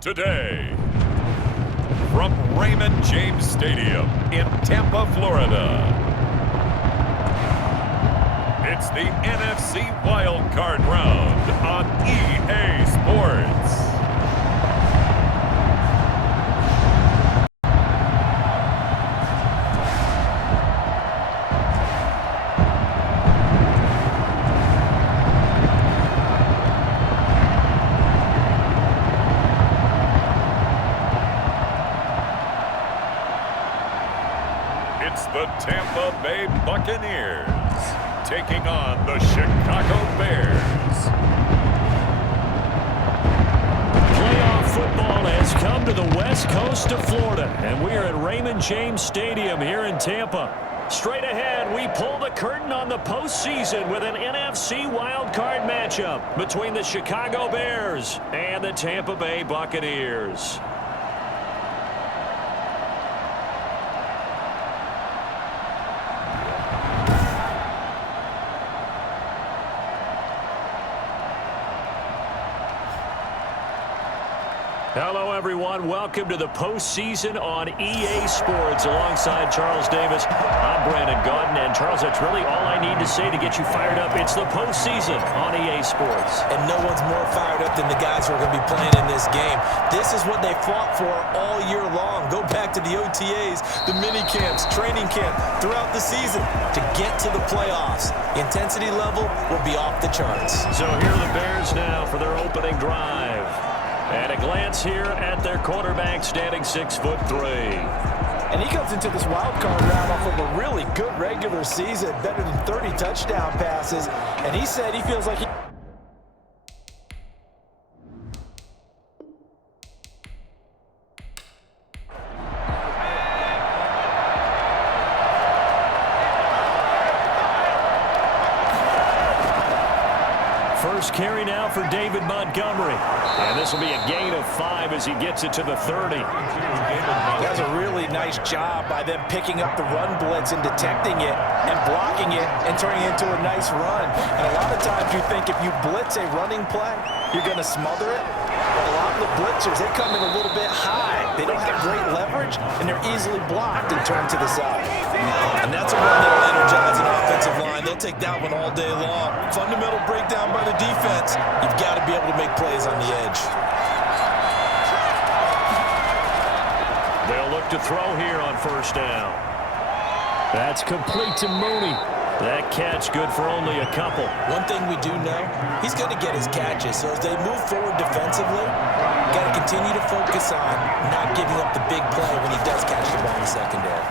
Today, from Raymond James Stadium in Tampa, Florida, it's the NFC Wild Card Round on EA Sports. It's the Tampa Bay Buccaneers taking on the Chicago Bears. Playoff football has come to the west coast of Florida, and we are at Raymond James Stadium here in Tampa. Straight ahead, we pull the curtain on the postseason with an NFC wildcard matchup between the Chicago Bears and the Tampa Bay Buccaneers. Hello, everyone. Welcome to the postseason on EA Sports. Alongside Charles Davis, I'm Brandon Gaudin. And, Charles, that's really all I need to say to get you fired up. It's the postseason on EA Sports. And no one's more fired up than the guys who are going to be playing in this game. This is what they fought for all year long. Go back to the OTAs, the mini camps, training camp, throughout the season to get to the playoffs. The intensity level will be off the charts. So here are the Bears now for their opening drive. And a glance here at their quarterback, standing 6'3". And he comes into this wild card round off of a really good regular season, better than 30 touchdown passes. And he said he feels like he... First carry now for David Montgomery. And this will be a gain of 5 as he gets it to the 30. That's a really nice job by them picking up the run blitz and detecting it and blocking it and turning it into a nice run. And a lot of times you think if you blitz a running play, you're going to smother it. But a lot of the blitzers, they come in a little bit high. They don't have great leverage, and they're easily blocked and turned to the side. And that's a run that'll energize an offensive line. They'll take that one all day long. Fundamental breakdown by the defense. You've got to be able to make plays on the edge. They'll look to throw here on first down. That's complete to Mooney. That catch good for only a couple. One thing we do know, he's going to get his catches. So as they move forward defensively, got to continue to focus on not giving up the big play when he does catch the ball in the secondary.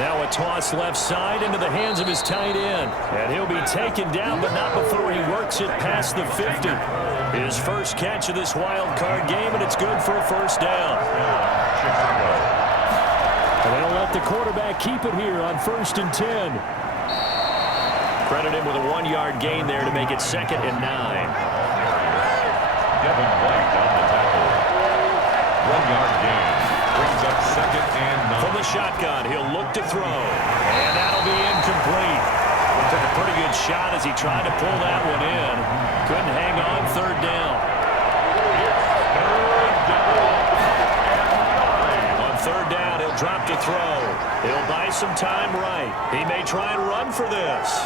Now a toss left side into the hands of his tight end. And he'll be taken down, but not before he works it past the 50. His first catch of this wild card game, and it's good for a first down. And they'll let the quarterback keep it here on 1st and 10. Credit him with a 1-yard gain there to make it 2nd and 9. Devin White on the tackle. 1-yard gain. Brings up 2nd and 9. From the shotgun, he'll look to throw. And that'll be incomplete. Took a pretty good shot as he tried to pull that one in. Couldn't hang on, 3rd down. On 3rd down, he'll drop to throw. He'll buy some time right. He may try and run for this.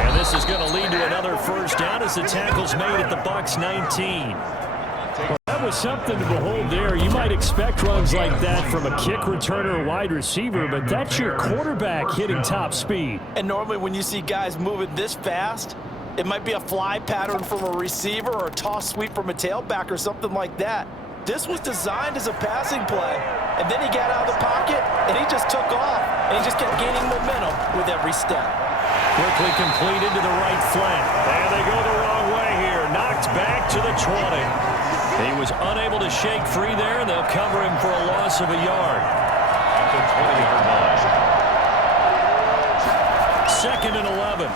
And this is going to lead to another first down as the tackle's made at the Bucs 19. That was something to behold there. You might expect runs like that from a kick returner or wide receiver, but that's your quarterback hitting top speed. And normally when you see guys moving this fast, it might be a fly pattern from a receiver or a toss sweep from a tailback or something like that. This was designed as a passing play, and then he got out of the pocket, and he just took off, and he just kept gaining momentum with every step. Quickly complete into the right flat. And they go the wrong way here. Knocked back to the 20. He was unable to shake free there, and they'll cover him for a loss of a yard. At the 20-yard line. 2nd and 11.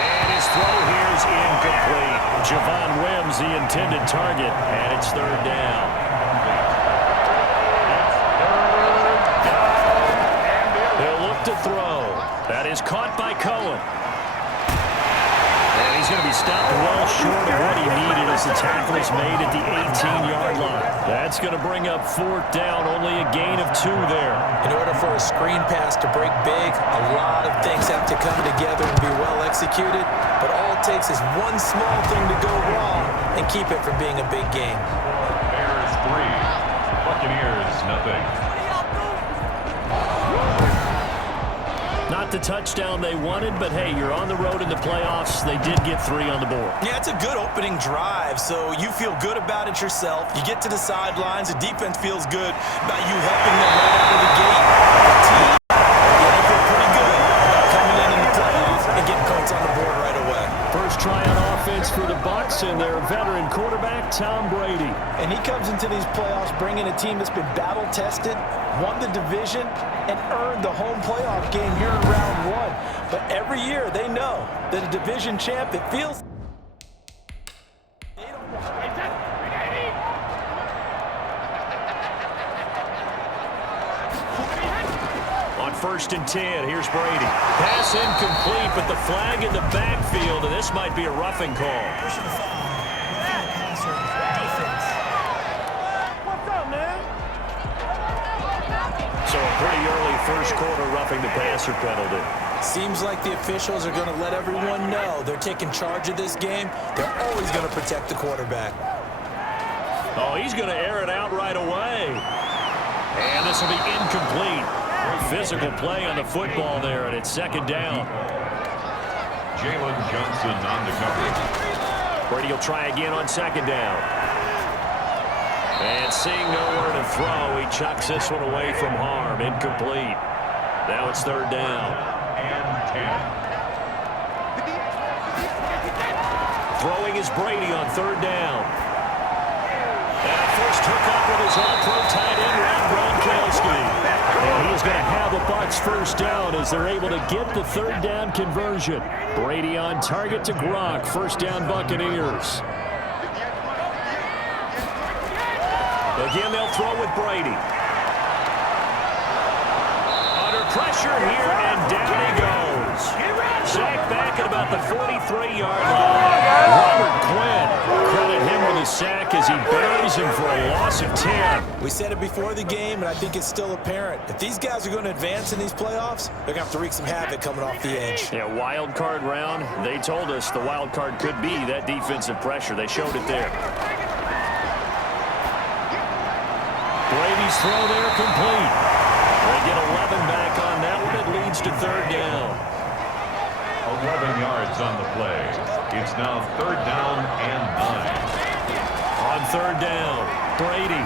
And his throw here is incomplete. Javon Wims, the intended target, and it's 3rd down. He'll look to throw. That is caught by Cohen. And he's going to be stopped well short of what he needed as the tackle is made at the 18-yard line. That's going to bring up fourth down, only a gain of 2 there. In order for a screen pass to break big, a lot of things have to come together and be well executed, but all it takes is one small thing to go wrong and keep it from being a big game. Bears 3, Buccaneers nothing. Not the touchdown they wanted, but hey, you're on the road in the playoffs. They did get 3 on the board. Yeah, it's a good opening drive, so you feel good about it yourself. You get to the sidelines, the defense feels good about you helping them right out of the gate. The team, yeah, they feel pretty good about coming in the playoffs and getting points on the board right away. First try on offense for the Bucs and their veteran quarterback, Tom Brady. And he comes into these playoffs bringing a team that's been battle-tested, won the division, and earned the home playoff game here in round 1. But every year they know that a division champ, it feels... On 1st and 10, here's Brady. Pass incomplete, but the flag in the backfield, and this might be a roughing call. So a pretty early first quarter roughing the passer penalty. Seems like the officials are going to let everyone know they're taking charge of this game. They're always going to protect the quarterback. Oh, he's going to air it out right away. And this will be incomplete. Physical play on the football there, and it's 2nd down. Jalen Johnson on the coverage. Brady will try again on 2nd down. And seeing nowhere to throw, he chucks this one away from harm. Incomplete. Now it's 3rd down. And 10. Throwing is Brady on 3rd down. And first hookup with his all-pro tight end, Rob Gronkowski. And he's going to have the Bucs first down as they're able to get the 3rd down conversion. Brady on target to Gronk. First down, Buccaneers. Again, they'll throw with Brady. Under pressure here, and down he goes. Sacked back at about the 43-yard line. Robert Quinn, credit him with a sack as he buries him for a loss of 10. We said it before the game, and I think it's still apparent. If these guys are going to advance in these playoffs, they're going to have to wreak some havoc coming off the edge. Yeah, wild card round. They told us the wild card could be that defensive pressure. They showed it there. Brady's throw there complete. They get 11 back on that one. It leads to 3rd down. 11 yards on the play. It's now 3rd down and 9. On 3rd down, Brady.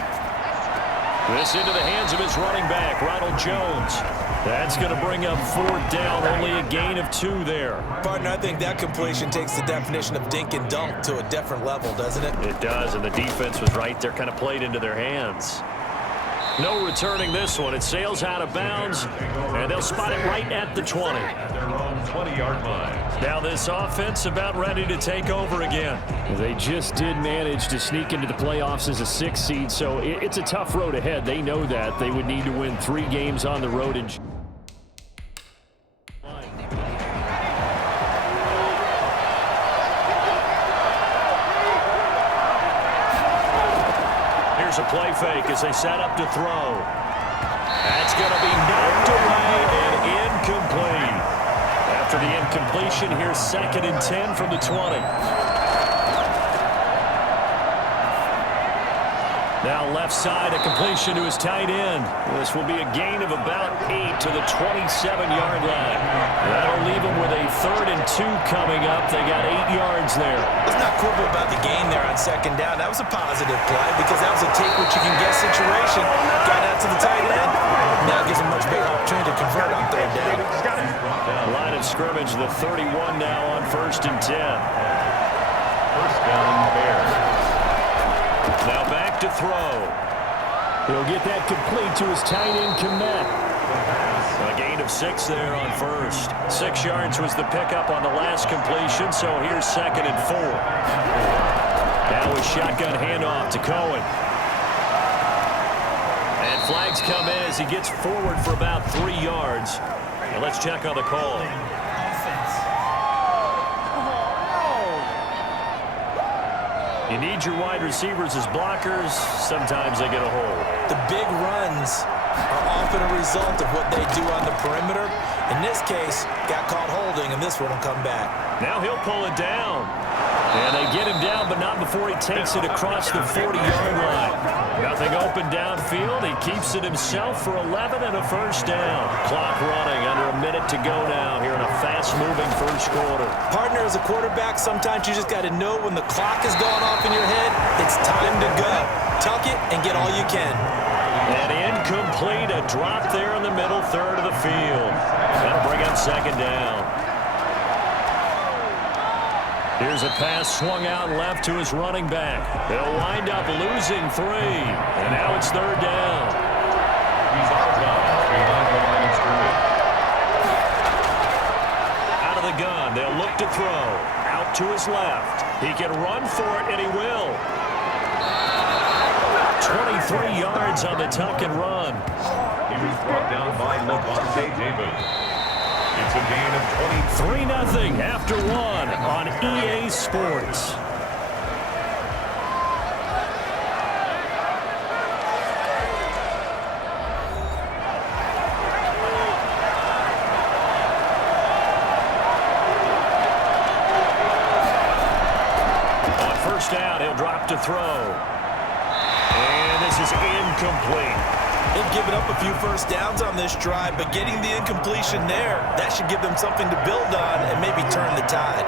This into the hands of his running back, Ronald Jones. That's going to bring up 4th down, only a gain of 2 there. Partner, I think that completion takes the definition of dink and dunk to a different level, doesn't it? It does, and the defense was right there, kind of played into their hands. No returning this one. It sails out of bounds, and they'll spot it right at the 20. At their own 20-yard line. Now this offense about ready to take over again. They just did manage to sneak into the playoffs as a 6th seed, so it's a tough road ahead. They know that. They would need to win 3 games on the road. Here's a play fake as they set up to throw. That's going to be knocked away and incomplete. After the incompletion, here's 2nd and 10 from the 20. Now left side, a completion to his tight end. This will be a gain of about 8 to the 27-yard line. That'll leave them with a 3rd and 2 coming up. They got 8 yards there. Let's not quibble about the gain there on 2nd down. That was a positive play because that was a take-what-you-can-get situation. Got out to the tight end. Now gives him a much bigger opportunity to convert on 3rd down. Line of scrimmage, the 31 now on 1st and 10. First down, Bears. Now back to throw. He'll get that complete to his tight end, Komet. A gain of 6 there on 1st. 6 yards was the pickup on the last completion, so here's 2nd and 4. Now a shotgun handoff to Cohen. And flags come in as he gets forward for about 3 yards. And let's check on the call. You need your wide receivers as blockers. Sometimes they get a hold. The big runs are often a result of what they do on the perimeter. In this case, got caught holding, and this one will come back. Now he'll pull it down. And they get him down, but not before he takes it across the 40-yard line. Nothing open downfield. He keeps it himself for 11 and a first down. Clock running, under a minute to go now here in a fast-moving first quarter. Partner, as a quarterback, sometimes you just got to know when the clock is going off in your head, it's time to go. Tuck it and get all you can. And incomplete, a drop there in the middle third of the field. That'll bring up second down. Here's a pass swung out left to his running back. They'll wind up losing 3. And now it's third down. He's out of bounds behind the line of scrimmage. Out of the gun, they'll look to throw. Out to his left. He can run for it, and he will. 23 yards on the tuck and run. He was brought down by Levante David. It's a gain of 3-0 after 1 on EA Sports. On first down, he'll drop to throw. And this is incomplete. They've given up a few first downs on this drive, but getting the incompletion there, that should give them something to build on and maybe turn the tide.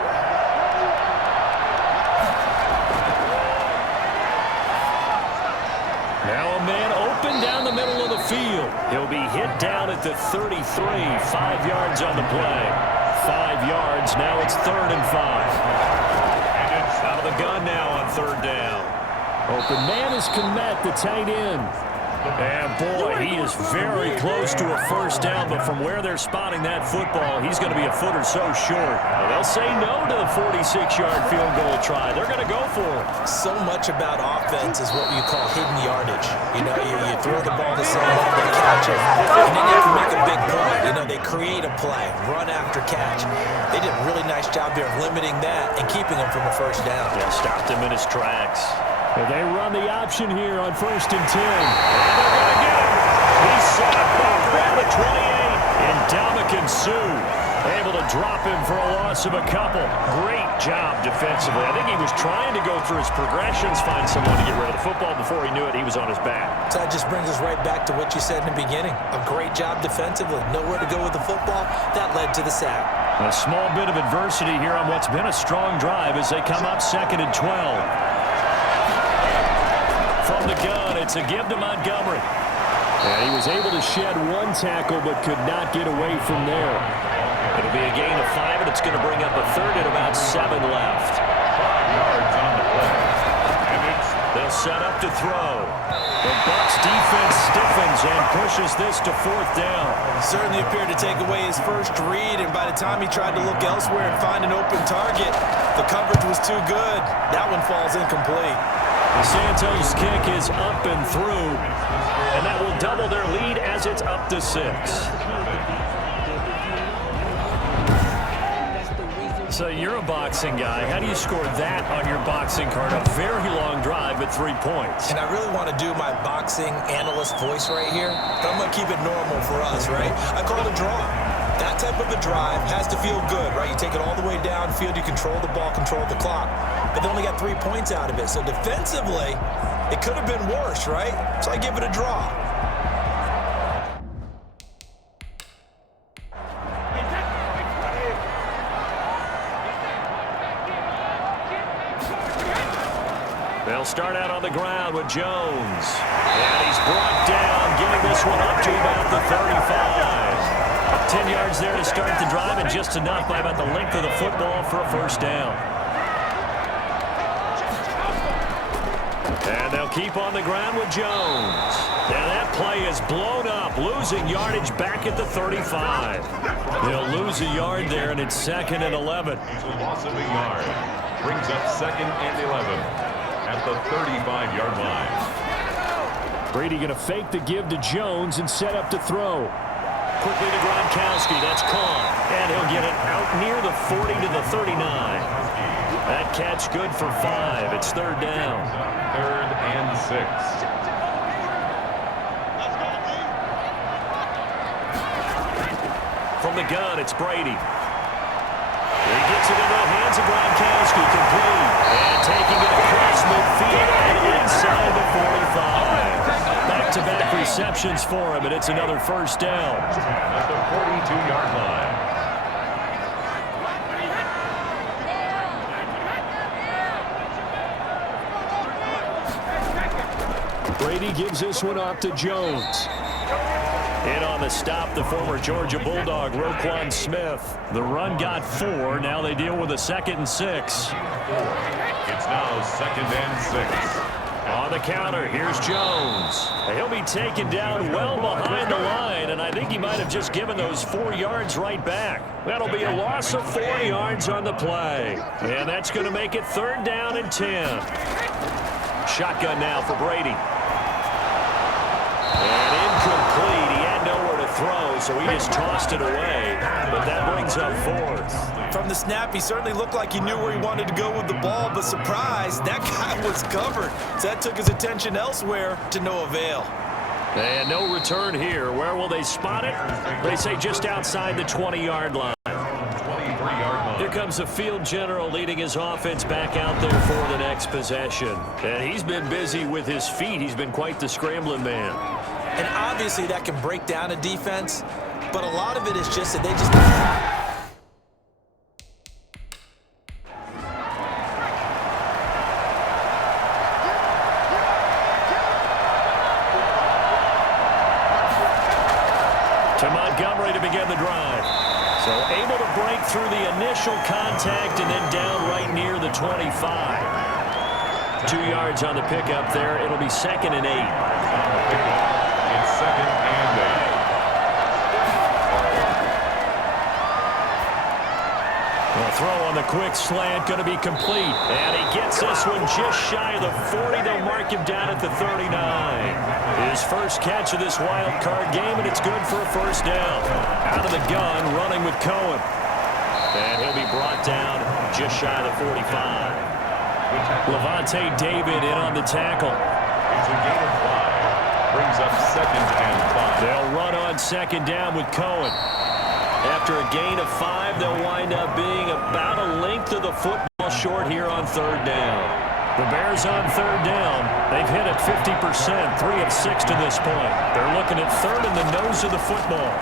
Now a man open down the middle of the field. He'll be hit down at the 33, 5 yards on the play. 5 yards, now it's 3rd and 5. And it's out of the gun now on third down. Open man is Komet, the tight end. And boy, he is very close to a first down, but from where they're spotting that football, he's going to be a foot or so short. Well, they'll say no to the 46-yard field goal try. They're going to go for it. So much about offense is what you call hidden yardage. You know, you throw the ball to someone, they catch it, and then you can make a big play. You know, they create a play, run after catch. They did a really nice job there of limiting that and keeping him from a first down. Yeah, stopped him in his tracks. Well, they run the option here on 1st and 10. And they're going to get him. He's set up around the 28. And Dominican Sue able to drop him for a loss of a couple. Great job defensively. I think he was trying to go through his progressions, find someone to get rid of the football. Before he knew it, he was on his back. So that just brings us right back to what you said in the beginning. A great job defensively. Nowhere to go with the football. That led to the sack. A small bit of adversity here on what's been a strong drive as they come up 2nd and 12. From the gun, it's a give to Montgomery. And he was able to shed 1 tackle but could not get away from there. It'll be a gain of 5, and it's going to bring up a 3rd and about 7 left. 5 yards on the play. And they'll set up to throw. The Bucs defense stiffens and pushes this to 4th down. Certainly appeared to take away his first read, and by the time he tried to look elsewhere and find an open target, the coverage was too good. That one falls incomplete. The Santos kick is up and through, and that will double their lead as it's up to 6. So you're a boxing guy. How do you score that on your boxing card? A very long drive at 3 points. And I really want to do my boxing analyst voice right here, but I'm going to keep it normal for us, right? I call it a draw. That type of a drive has to feel good, right? You take it all the way downfield, you control the ball, control the clock. But they only got 3 points out of it. So defensively, it could have been worse, right? So I give it a draw. They'll start out on the ground with Jones. And he's brought down, getting this one up to about the 35. 10 yards there to start the drive, and just enough by about the length of the football for a first down. And they'll keep on the ground with Jones. Now that play is blown up, losing yardage back at the 35. They'll lose a yard there, and it's 2nd and 11. It's a loss of a yard. Brings up 2nd and 11 at the 35-yard line. Brady going to fake the give to Jones and set up to throw. Quickly to Gronkowski. That's caught. And he'll get it out near the 40 to the 39. That catch good for 5. It's third down. 3rd and 6. From the gun, it's Brady. He gets it into the hands of Gronkowski, complete. And taking it across midfield and inside the 45. Back-to-back receptions for him, and it's another first down. At the 42-yard line. Brady gives this one off to Jones. In on the stop, the former Georgia Bulldog, Roquan Smith. The run got 4. Now they deal with a 2nd and 6. It's now 2nd and 6. On the counter, here's Jones. He'll be taken down well behind the line, and I think he might have just given those 4 yards right back. That'll be a loss of 4 yards on the play. And that's going to make it 3rd down and 10. Shotgun now for Brady. And incomplete. He had nowhere to throw, so he just tossed it away. But that brings up 4th. From the snap, he certainly looked like he knew where he wanted to go with the ball, but surprise, that guy was covered. So that took his attention elsewhere to no avail. And no return here. Where will they spot it? They say just outside the 20-yard line. 23-yard line. Here comes the field general leading his offense back out there for the next possession. And he's been busy with his feet. He's been quite the scrambling man. And obviously that can break down a defense, but a lot of it is just that they just... To Montgomery to begin the drive. So able to break through the initial contact and then down right near the 25. 2 yards on the pickup there. It'll be 2nd and 8. It's 2nd and 8. The throw on the quick slant going to be complete. And he gets this one just shy of the 40. They'll mark him down at the 39. His first catch of this wild card game, and it's good for a first down. Out of the gun, running with Cohen. And he'll be brought down just shy of the 45. Levante David in on the tackle. It's a gain of 5. Brings up 2nd and 5. They'll run on 2nd down with Cohen. After a gain of 5, they'll wind up being about a length of the football short here on 3rd down. The Bears on 3rd down. They've hit it 50%, 3 of 6 to this point. They're looking at 3rd in the nose of the football.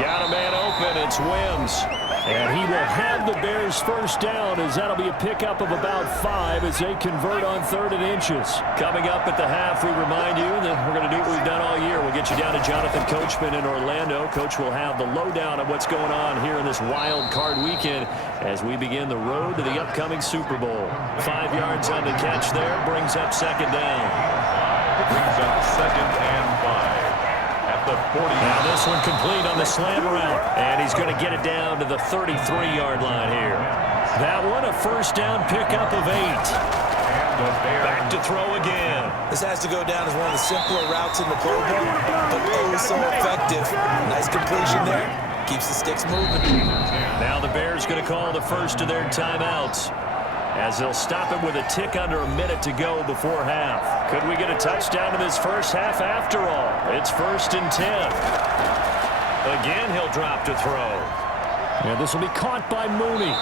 Got a man open. It's Wims. And he will have the Bears first down, as that'll be a pickup of about 5 as they convert on 3rd and inches. Coming up at the half, we remind you that we're going to do what we've done all year. We'll get you down to Jonathan Coachman in Orlando. Coach will have the lowdown of what's going on here in this wild card weekend as we begin the road to the upcoming Super Bowl. 5 yards on the catch there, brings up 2nd down. Brings up 2nd and 5. The 40. Now this one complete on the slant route, and he's going to get it down to the 33-yard line here. That one a first down pickup of 8. Back to throw again. This has to go down as one of the simpler routes in the playbook, but oh, so effective. Nice completion there. Keeps the sticks moving. Now the Bears going to call the first of their timeouts, as they'll stop it with a tick under a minute to go before half. Could we get a touchdown in this first half after all? It's 1st and 10. Again, he'll drop to throw. And this will be caught by Mooney.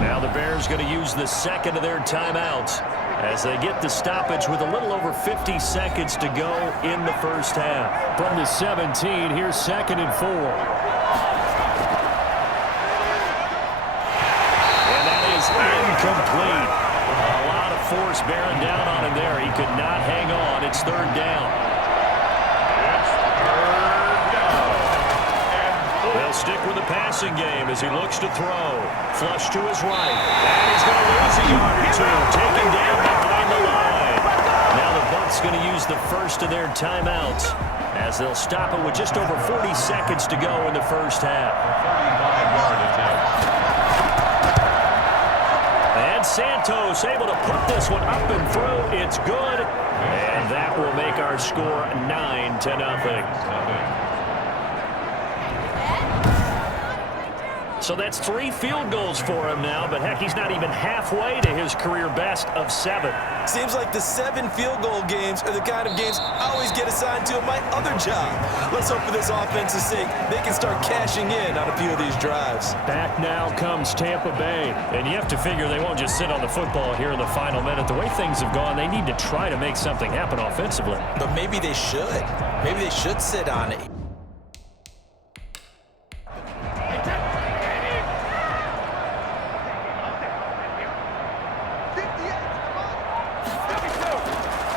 Now the Bears going to use the 2nd of their timeouts as they get the stoppage with a little over 50 seconds to go in the first half. From the 17, here's 2nd and 4. Incomplete. A lot of force bearing down on him there. He could not hang on. It's 3rd down. It's 3rd down. They'll stick with the passing game as he looks to throw. Flush to his right. And he's going to lose a yard or 2. Taken down behind the line. Now the Bucs going to use the first of their timeouts as they'll stop it with just over 40 seconds to go in the first half. 35-yard attempt. Santos able to put this one up and through. It's good. And that will make our score 9-0. So that's 3 field goals for him now, but heck, he's not even halfway to his career best of 7. Seems like the 7 field goal games are the kind of games I always get assigned to in my other job. Let's hope for this offense's sake they can start cashing in on a few of these drives. Back now comes Tampa Bay. And you have to figure they won't just sit on the football here in the final minute. The way things have gone, they need to try to make something happen offensively. But maybe they should. Maybe they should sit on it.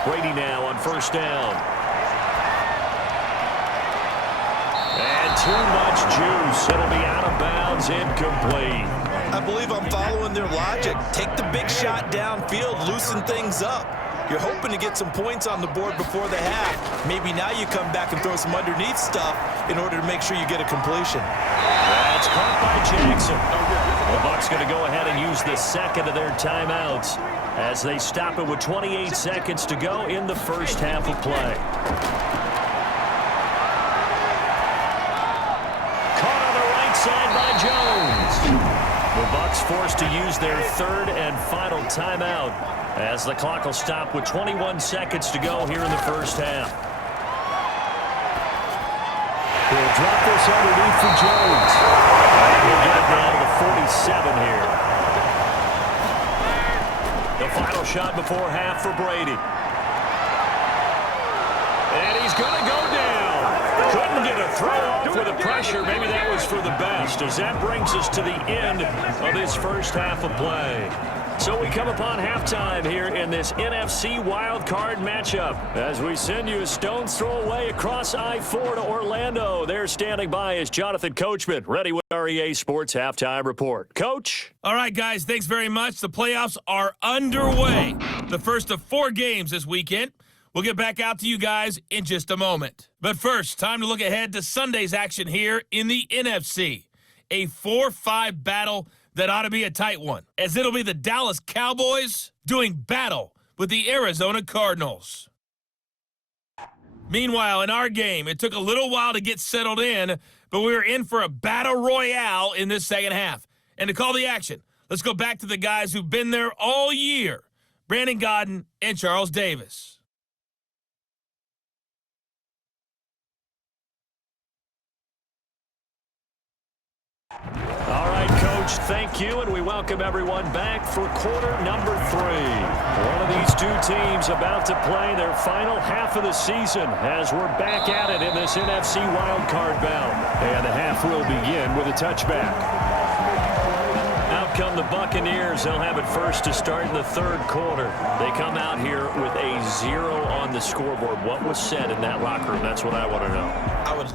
Brady now on first down. And too much juice. It'll be out of bounds, incomplete. I believe I'm following their logic. Take the big shot downfield, loosen things up. You're hoping to get some points on the board before the half. Maybe now you come back and throw some underneath stuff in order to make sure you get a completion. That's caught by Jackson. The Bucs going to go ahead and use the second of their timeouts as they stop it with 28 seconds to go in the first half of play. Caught on the right side by Jones. The Bucs forced to use their third and final timeout as the clock will stop with 21 seconds to go here in the first half. He'll drop this underneath for Jones. And he'll get it down to the 47 here. The final shot before half for Brady. And he's going to go down. Couldn't get a throw off with the pressure. Maybe that was for the best, as that brings us to the end of this first half of play. So we come upon halftime here in this NFC wildcard matchup as we send you a stone's throw away across I-4 to Orlando. There standing by is Jonathan Coachman, ready with our EA Sports Halftime Report. Coach? All right, guys, thanks very much. The playoffs are underway. The first of 4 games this weekend. We'll get back out to you guys in just a moment. But first, time to look ahead to Sunday's action here in the NFC. A 4-5 battle that ought to be a tight one, as it'll be the Dallas Cowboys doing battle with the Arizona Cardinals. Meanwhile, in our game, it took a little while to get settled in, but we were in for a battle royale in this second half. And to call the action, let's go back to the guys who've been there all year, Brandon Godden and Charles Davis. All right, Coach, thank you, and we welcome everyone back for quarter number 3. One of these two teams about to play their final half of the season as we're back at it in this NFC wildcard bout. And the half will begin with a touchback. Out come the Buccaneers. They'll have it first to start in the third quarter. They come out here with a 0 on the scoreboard. What was said in that locker room? That's what I want to know.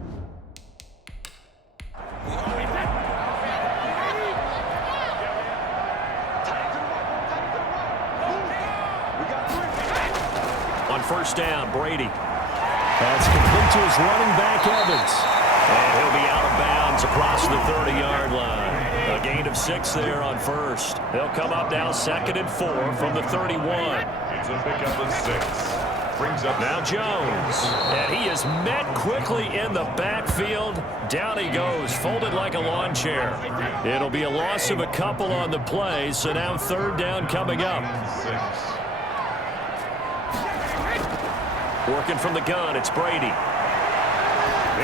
First down, Brady. That's complete to his running back, Evans. And he'll be out of bounds across the 30-yard line. A gain of 6 there on first. They'll come up now 2nd and 4 from the 31. It's a pickup of 6. Brings up now Jones. And he is met quickly in the backfield. Down he goes, folded like a lawn chair. It'll be a loss of a couple on the play, so now 3rd down coming up. 6. Working from the gun, it's Brady.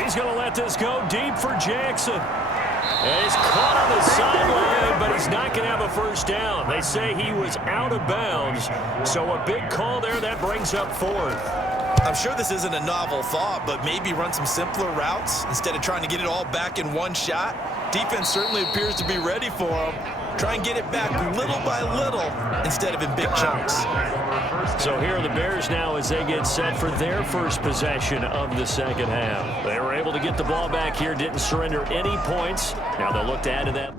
He's going to let this go deep for Jackson. And he's caught on the sideline, but he's not going to have a first down. They say he was out of bounds, so a big call there that brings up 4th. I'm sure this isn't a novel thought, but maybe run some simpler routes instead of trying to get it all back in one shot. Defense certainly appears to be ready for him. Try and get it back little by little instead of in big chunks. So here are the Bears now as they get set for their first possession of the second half. They were able to get the ball back here, didn't surrender any points. Now they'll look to add to that.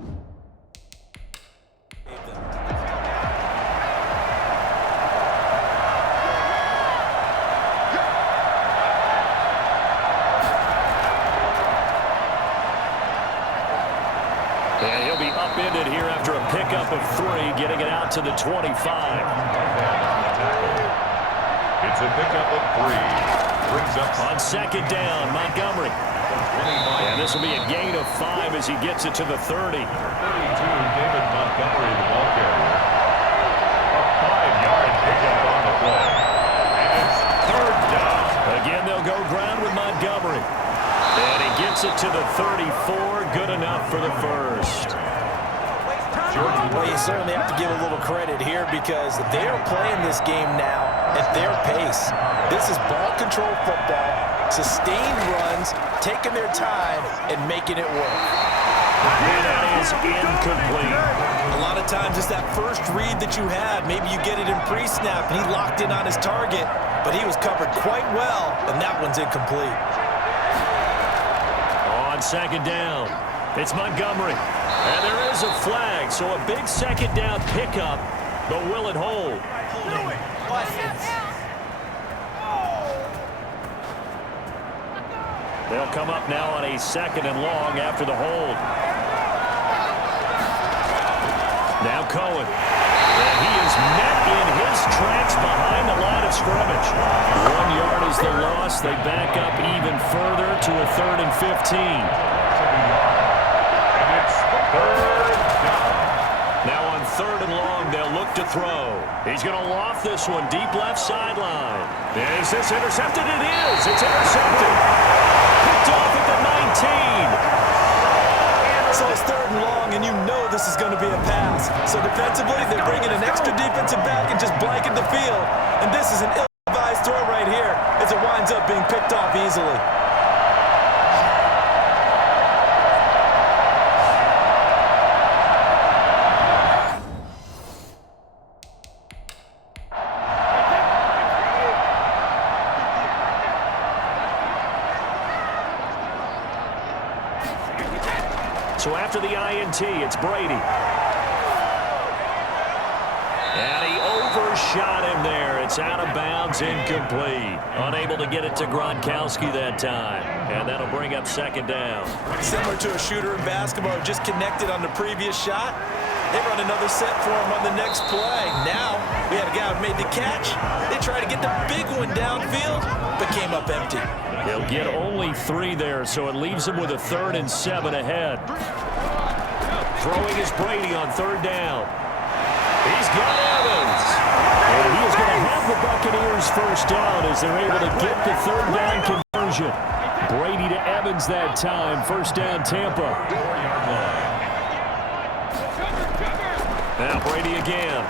And he'll be upended here after a pickup of 3, getting it out to the 25. It's a pickup of 3. Brings up on 2nd down, Montgomery. And this will be a gain of 5 as he gets it to the 30. 32, David Montgomery, the ball carrier. A 5-yard pickup on the play. And it's third down. Again, they'll go ground with Montgomery. And he gets it to the 34. Good enough for the first. Well, you certainly have to give a little credit here because they are playing this game now at their pace. This is ball control football, sustained runs, taking their time, and making it work. And that is incomplete. A lot of times it's that first read that you have. Maybe you get it in pre-snap, and he locked in on his target, but he was covered quite well, and that one's incomplete. On second down, it's Montgomery. And there is a flag, so a big second down pickup, but will it hold? They'll come up now on a second and long after the hold. Now Cohen. And he is met in his tracks behind the line of scrimmage. 1 yard is the loss. They back up even further to a 3rd and 15. Now on 3rd and long, they'll look to throw. He's going to loft this one deep left sideline. Is this intercepted? It is. It's intercepted. Picked off at the 19. So it's 3rd and long, and you know this is going to be a pass. So defensively, they're bringing an extra defensive back and just blanket the field. And this is an ill-advised throw right here as it winds up being picked off easily. So after the INT, it's Brady. And he overshot him there. It's out of bounds, incomplete. Unable to get it to Gronkowski that time. And that'll bring up second down. Similar to a shooter in basketball, just connected on the previous shot. They run another set for him on the next play. Now, we had a guy who made the catch. They tried to get the big one downfield, but came up empty. He'll get only 3 there, so it leaves him with a 3rd and 7 ahead. Throwing is Brady on 3rd down. He's got Evans. And he is going to have the Buccaneers first down as they're able to get the 3rd down conversion. Brady to Evans that time. First down, Tampa. 4-yard line. Now Brady again.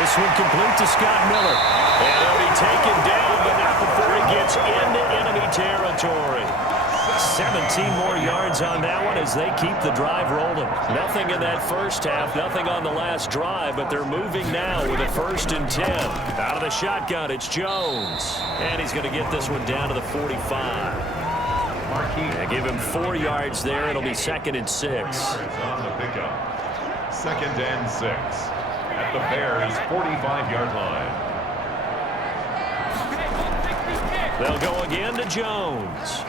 This one complete to Scott Miller. And he'll be taken down, but not before he gets into enemy territory. 17 more yards on that one as they keep the drive rolling. Nothing in that first half, nothing on the last drive, but they're moving now with a 1st and 10. Out of the shotgun, it's Jones. And he's going to get this one down to the 45. They give him 4 yards there. It'll be 2nd and 6. On the pickup. 2nd and 6. At the Bears' 45-yard line. They'll go again to Jones.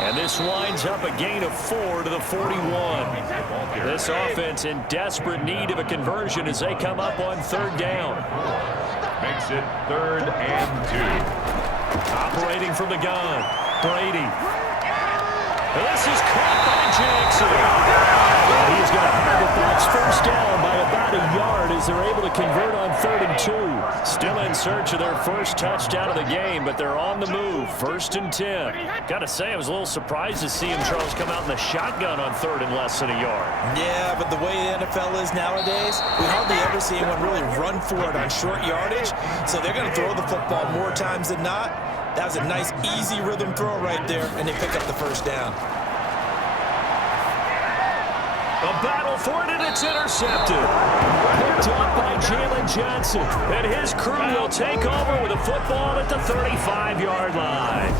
And this winds up a gain of 4 to the 41. This offense in desperate need of a conversion as they come up on 3rd down. Makes it 3rd and 2. Operating from the gun, Brady. And this is caught by Jackson. And he's going to have the Bucs first down by about a yard as they're able to convert on 3rd and 2. Still in search of their first touchdown of the game, but they're on the move. 1st and 10. Got to say, I was a little surprised to see him, Charles, come out in the shotgun on 3rd and less than a yard. Yeah, but the way the NFL is nowadays, we hardly ever see anyone really run for it on short yardage. So they're going to throw the football more times than not. That was a nice, easy rhythm throw right there, and they pick up the first down. A battle for it, and it's intercepted. Picked up by Jalen Johnson. And his crew will take over with a football at the 35-yard line.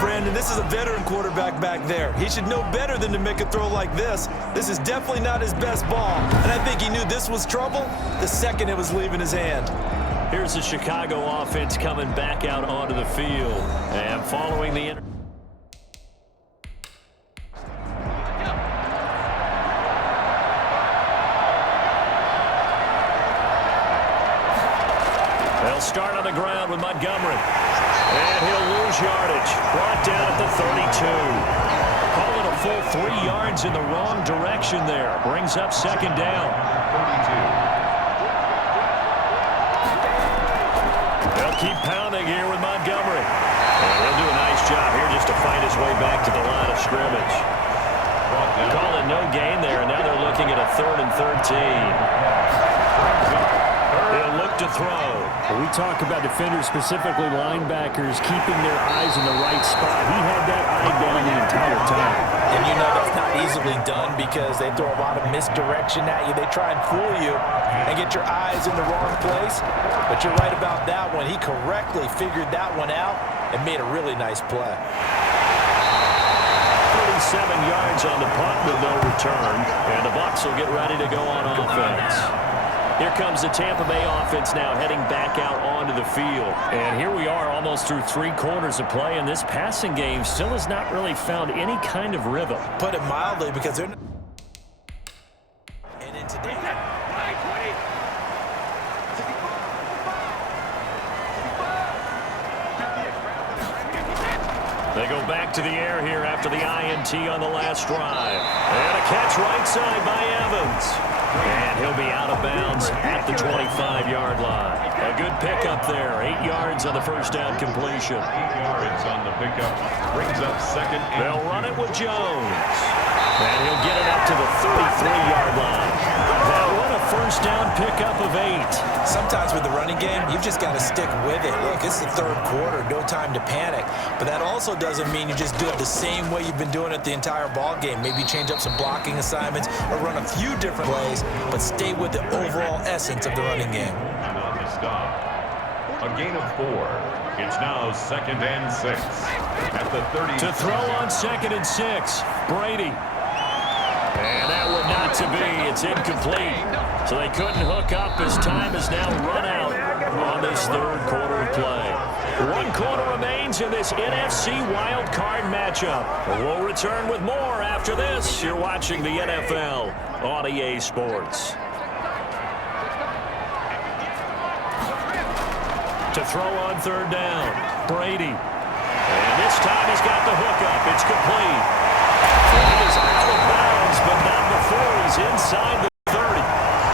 Brandon, this is a veteran quarterback back there. He should know better than to make a throw like this. This is definitely not his best ball. And I think he knew this was trouble the second it was leaving his hand. Here's the Chicago offense coming back out onto the field. And following the they'll start on the ground with Montgomery. And he'll lose lose yardage. Brought down at the 32. Call it a full 3 yards in the wrong direction there. Brings up second down. 32. They'll keep pounding here with Montgomery. And he'll do a nice job here just to fight his way back to the line of scrimmage. Call it no gain there, and now they're looking at a 3rd and 13. They'll look to throw. We talk about defenders, specifically linebackers, keeping their eyes in the right spot. He had that eye down the entire time. And you know that's not easily done because they throw a lot of misdirection at you. They try and fool you and get your eyes in the wrong place. But you're right about that one. He correctly figured that one out and made a really nice play. 37 yards on the punt with no return. And the Bucs will get ready to go on offense. Here comes the Tampa Bay offense now heading back out onto the field. And here we are almost through 3 quarters of play, and this passing game still has not really found any kind of rhythm. Put it mildly, because they're... And in today... They go back to the air here after the INT on the last drive. And a catch right side by Evans. And he'll be out of bounds at the 25-yard line. A good pickup there. 8 yards on the first down completion. 8 yards on the pickup. Brings up second. They'll run it with Jones. And he'll get it up to the 33-yard line. Now what a first down pickup of 8. Sometimes with the running game, you've just got to stick with it. Look, it's the 3rd quarter, no time to panic. But that also doesn't mean you just do it the same way you've been doing it the entire ball game. Maybe change up some blocking assignments or run a few different plays, but stay with the overall essence of the running game. And on the stop, a gain of 4. It's now 2nd and 6 at the 30. To throw on 2nd and 6, Brady. And that one not to be. It's incomplete. So they couldn't hook up as time has now run out on this 3rd quarter of play. 1 quarter remains in this NFC wild card matchup. We'll return with more after this. You're watching the NFL on EA Sports. To throw on 3rd down, Brady. And this time he's got the hookup. It's complete. He is out of bounds, but not before he's inside the 30.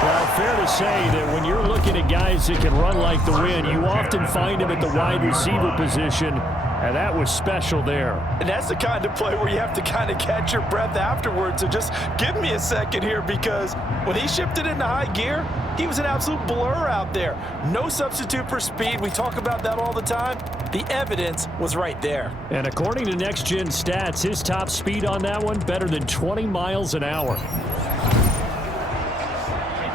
Well, fair to say that when you're looking at guys that can run like the wind, you often find him at the wide receiver position, and that was special there. And that's the kind of play where you have to kind of catch your breath afterwards. So just give me a second here, because when he shifted into high gear, he was an absolute blur out there. No substitute for speed. We talk about that all the time. The evidence was right there. And according to Next Gen Stats, his top speed on that one, better than 20 miles an hour.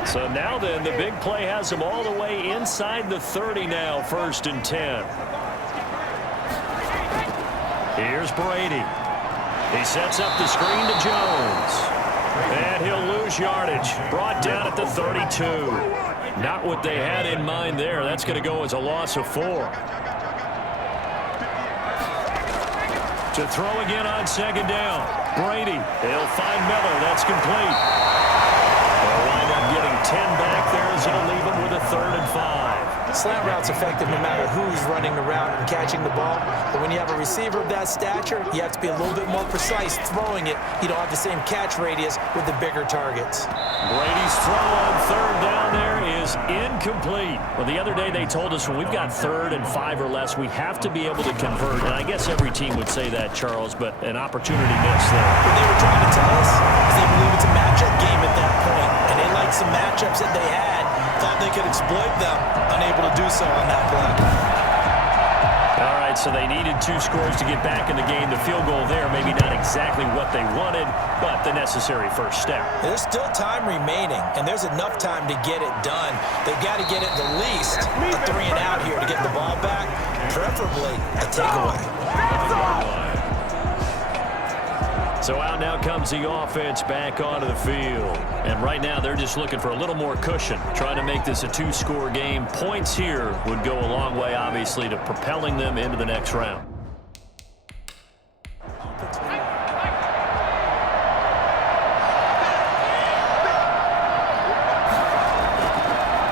So now then, the big play has him all the way inside the 30 now, 1st and 10. Here's Brady. He sets up the screen to Jones. And he'll lose yardage. Brought down at the 32. Not what they had in mind there. That's going to go as a loss of 4. To throw again on 2nd down. Brady. He'll find Miller. That's complete. They'll wind up getting 10 back there as it'll leave him with a 3rd and 5. Slant route's effective no matter who's running the route and catching the ball. But when you have a receiver of that stature, you have to be a little bit more precise throwing it. You don't have the same catch radius with the bigger targets. Brady's throw on 3rd down there is incomplete. Well, the other day they told us when we've got 3rd and 5 or less, we have to be able to convert. And I guess every team would say that, Charles, but an opportunity missed there. What they were trying to tell us is they believe it's a matchup game at that point. And they liked some matchups that they had. Thought they could exploit them, unable to do so on that play. All right, so they needed 2 scores to get back in the game. The field goal there, maybe not exactly what they wanted, but the necessary first step. There's still time remaining, and there's enough time to get it done. They've got to get it the least a 3 and out here to get the ball back, preferably a takeaway. So out now comes the offense back onto the field. And right now they're just looking for a little more cushion, trying to make this a 2-score game. Points here would go a long way, obviously, to propelling them into the next round.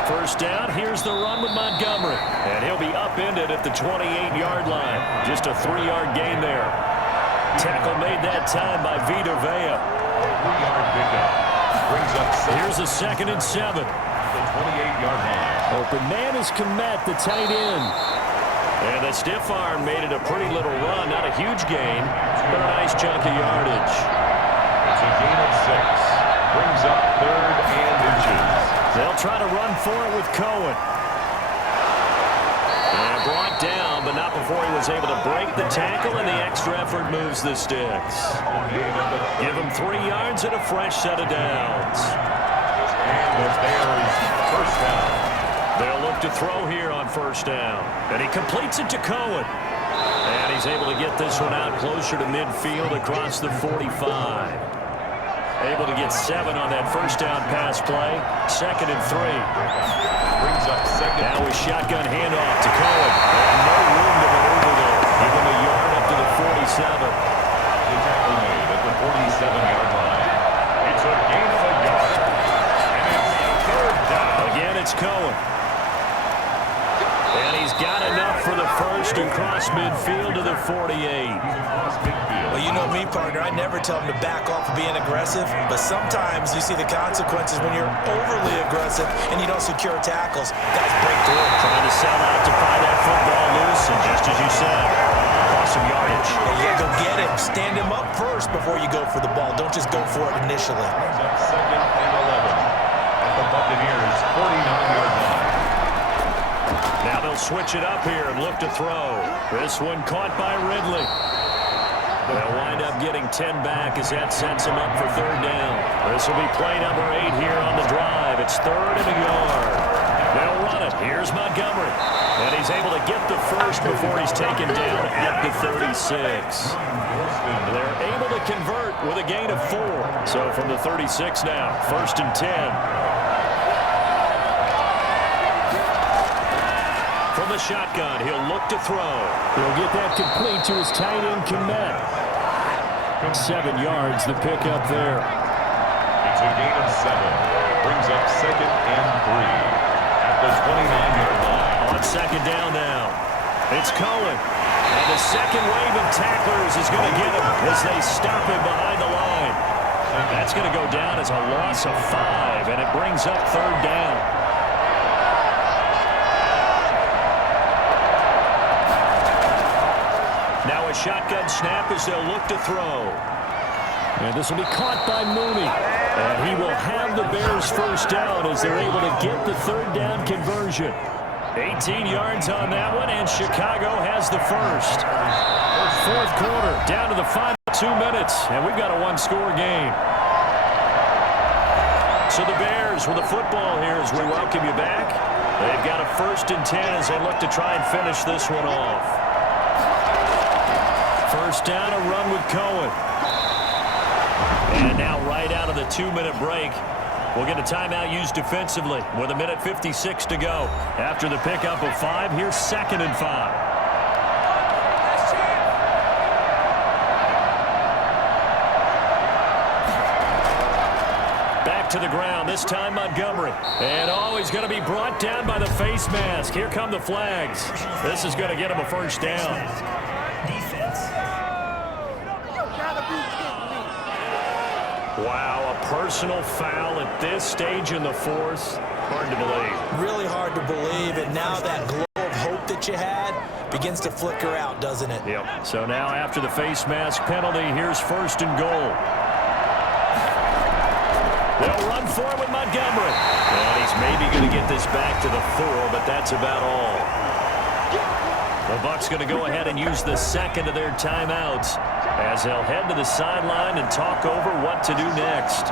First down, here's the run with Montgomery. And he'll be upended at the 28-yard line. Just a 3-yard gain there. Tackle made that time by Vita Vea. 3-yard pickup. Brings up 6. Here's a 2nd and 7. The 28-yard line. Open man is Komet, the tight end. And the stiff arm made it a pretty little run. Not a huge gain, but a nice chunk of yardage. It's a gain of 6. Brings up 3rd and inches. They'll try to run for it with Cohen. And brought down, but not before he was able to break the tackle, and the extra effort moves the sticks. Give him 3 yards and a fresh set of downs. And the Bears first down. They'll look to throw here on first down. And he completes it to Cohen. And he's able to get this one out closer to midfield across the 45. Able to get 7 on that first down pass play. 2nd and 3. Brings up 2nd. Now a shotgun handoff to Cohen. And no room to maneuver there. Give him a yard up to the 47. The tackle made at the 47-yard line. It's a gain of a yard. And it's 3rd down. Again, it's Cohen. And he's got enough for the first and cross midfield to the 48. Well, you know me, partner. I never tell them to back off of being aggressive, but sometimes you see the consequences when you're overly aggressive and you don't secure tackles. Guys break through. Trying to sell out to pry that football loose, and just as you said, lost some yardage. Yeah, go get him. Stand him up first before you go for the ball. Don't just go for it initially. Brings up 2nd and 11 at the Buccaneers' 49-yard line. Now they'll switch it up here and look to throw. This one caught by Ridley. They'll wind up getting 10 back as that sets him up for 3rd down. This will be play number 8 here on the drive. It's 3rd and a yard. They'll run it. Here's Montgomery. And he's able to get the first before he's taken down at the 36. They're able to convert with a gain of 4. So from the 36 now, 1st and 10. From the shotgun, he'll look to throw. He'll get that complete to his tight end, Komet. 7 yards, the pickup there. It's a gain of 7. Brings up 2nd and 3 at the 29-yard line. On 2nd down now, it's Cohen. And the second wave of tacklers is going to get him as they stop him behind the line. That's going to go down as a loss of 5, and it brings up 3rd down. Now a shotgun snap as they'll look to throw. And this will be caught by Mooney. And he will have the Bears first down as they're able to get the 3rd down conversion. 18 yards on that one, and Chicago has the first. 4th quarter, down to the final 2 minutes, and we've got a 1-score game. So the Bears with the football here as we welcome you back. They've got a 1st and 10 as they look to try and finish this one off. First down, a run with Cohen. And now right out of the 2-minute break, we'll get a timeout used defensively with 1:56 to go. After the pickup of 5, here's 2nd and 5. Back to the ground, this time Montgomery. And he's going to be brought down by the face mask. Here come the flags. This is going to get him a first down. Wow, a personal foul at this stage in the 4th. Hard to believe. Really hard to believe, and now that glow of hope that you had begins to flicker out, doesn't it? Yep. So now after the face mask penalty, here's 1st and goal. They'll run for it with Montgomery. And he's maybe going to get this back to the 4, but that's about all. The Bucs going to go ahead and use the 2nd of their timeouts as they'll head to the sideline and talk over what to do next.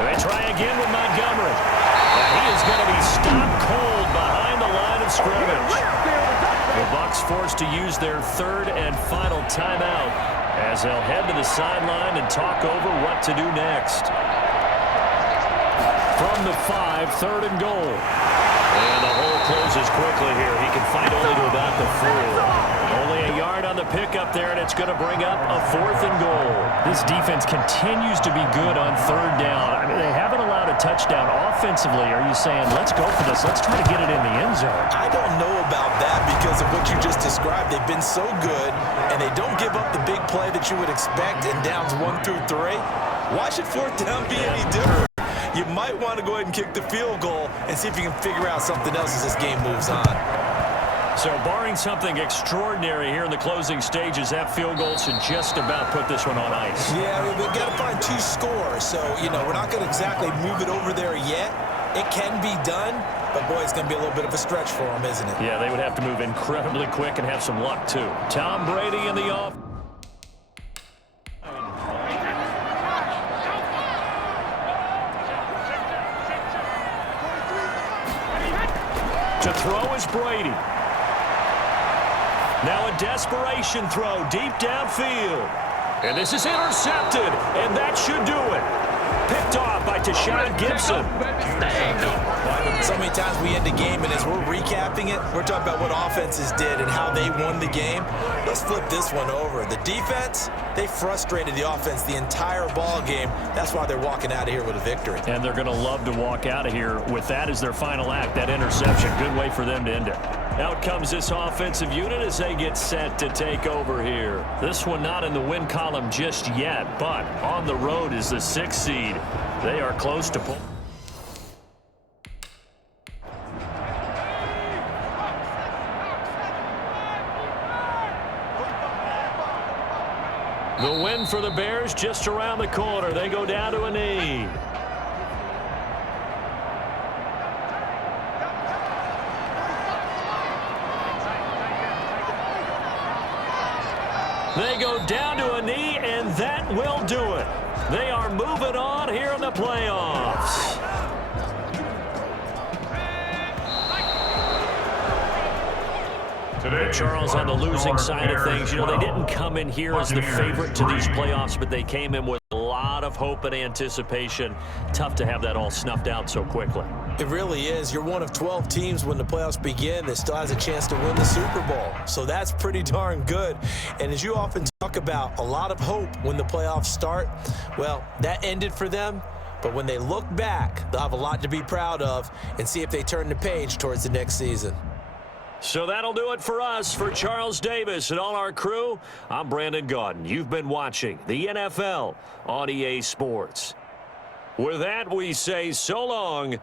They try again with Montgomery. And he is going to be stopped cold behind the line of scrimmage. The Bucs forced to use their 3rd and final timeout as they'll head to the sideline and talk over what to do next. From the 5, 3rd and goal. And the hole closes quickly here. He can fight only to about the 4. Only a yard on the pickup there, and it's going to bring up a 4th and goal. This defense continues to be good on 3rd down. I mean, they haven't allowed a touchdown offensively. Are you saying, let's go for this, let's try to get it in the end zone? I don't know about what you just described. They've been so good, and they don't give up the big play that you would expect in downs 1 through 3. Why should fourth down be any different? You might want to go ahead and kick the field goal and see if you can figure out something else as this game moves on. So barring something extraordinary here in the closing stages, that field goal should just about put this one on ice. Yeah, we've got to find 2 scores. So, we're not going to exactly move it over there yet. It can be done, but, boy, it's going to be a little bit of a stretch for them, isn't it? Yeah, they would have to move incredibly quick and have some luck, too. Tom Brady in the off. To throw is Brady. Now a desperation throw deep downfield. And this is intercepted, and that should do it. Picked off by Tashawn Gibson. So many times we end a game, and as we're recapping it, we're talking about what offenses did and how they won the game. Let's flip this one over. The defense, they frustrated the offense the entire ball game. That's why they're walking out of here with a victory. And they're going to love to walk out of here with that as their final act, that interception. Good way for them to end it. Out comes this offensive unit as they get set to take over here. This one not in the win column just yet, but on the road is the 6th seed. They are close to pull. The win for the Bears just around the corner. They go down to a knee. They go down to a knee, and that will do it. They are moving on here in the playoffs. Today, Charles, on the losing side of things, they didn't come in here as the favorite to these playoffs, but they came in with a lot of hope and anticipation. Tough to have that all snuffed out so quickly. It really is. You're one of 12 teams when the playoffs begin that still has a chance to win the Super Bowl. So that's pretty darn good. And as you often talk about, a lot of hope when the playoffs start. Well, that ended for them. But when they look back, they'll have a lot to be proud of and see if they turn the page towards the next season. So that'll do it for us. For Charles Davis and all our crew, I'm Brandon Gaudin. You've been watching the NFL on EA Sports. With that, we say so long